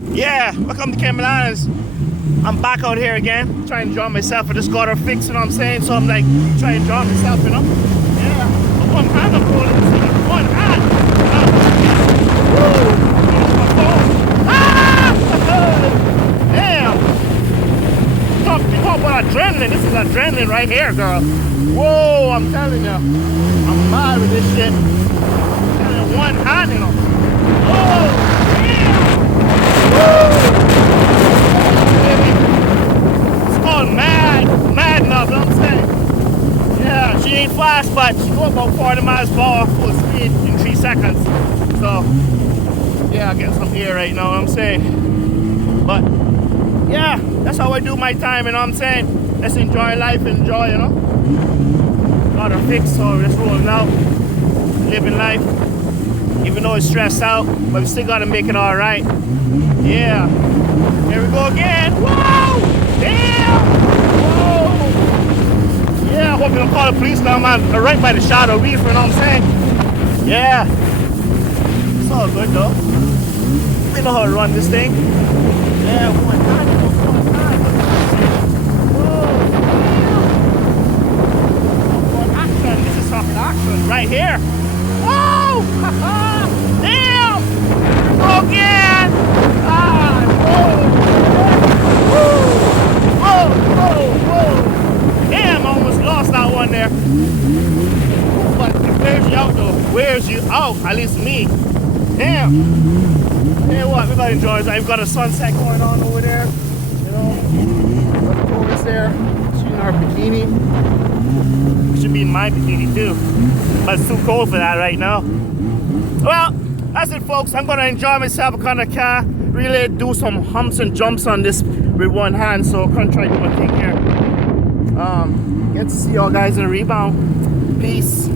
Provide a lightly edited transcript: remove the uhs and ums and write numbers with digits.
Yeah, welcome to Cayman Islands. I'm back out here again, trying to enjoy myself. I just got her fixed, you know what I'm saying? So I'm like, trying to enjoy myself, you know? Yeah, with one hand I'm holding this thing, with one hand. Woo! My phone. Ah! Damn! You talk about adrenaline. This is adrenaline right here, girl. Whoa, I'm telling you. I'm mad with this shit. And one hand, you know? Whoa! It's called mad enough, you know what I'm saying? Yeah, she ain't fast, but she go about 40 miles per hour full speed in 3 seconds. So, yeah, I get some air right now, you know what I'm saying? But, yeah, that's how I do my time, you know what I'm saying? Let's enjoy life, enjoy, you know? Got her fixed, so we're just rolling out, living life. Even though it's stressed out, but we still gotta make it all right. Yeah. Here we go again. Whoa! Damn! Whoa! Yeah, I hope you don't call the police now, man. I'm right by the shadow reef, you know what I'm saying? Yeah. It's all good, though. We know how to run this thing. Yeah, one time. Whoa! Action. This is some action right here. Whoa! Damn! Again! Ah! Whoa! Whoa! Whoa! Whoa! Damn! I almost lost that one there. But it wears you out, though. Wears you out. At least me. Damn! Hey, what? We gotta enjoy it. We've got a sunset going on over there. You know, the tourist there. She's in her bikini. Should be in my bikini too, but it's too cold for that right now. Well, that's it, folks. I'm gonna enjoy myself. I kinda can't really do some humps and jumps on this with one hand, so I'm gonna try to do my thing here. Get to see y'all guys in a rebound. Peace.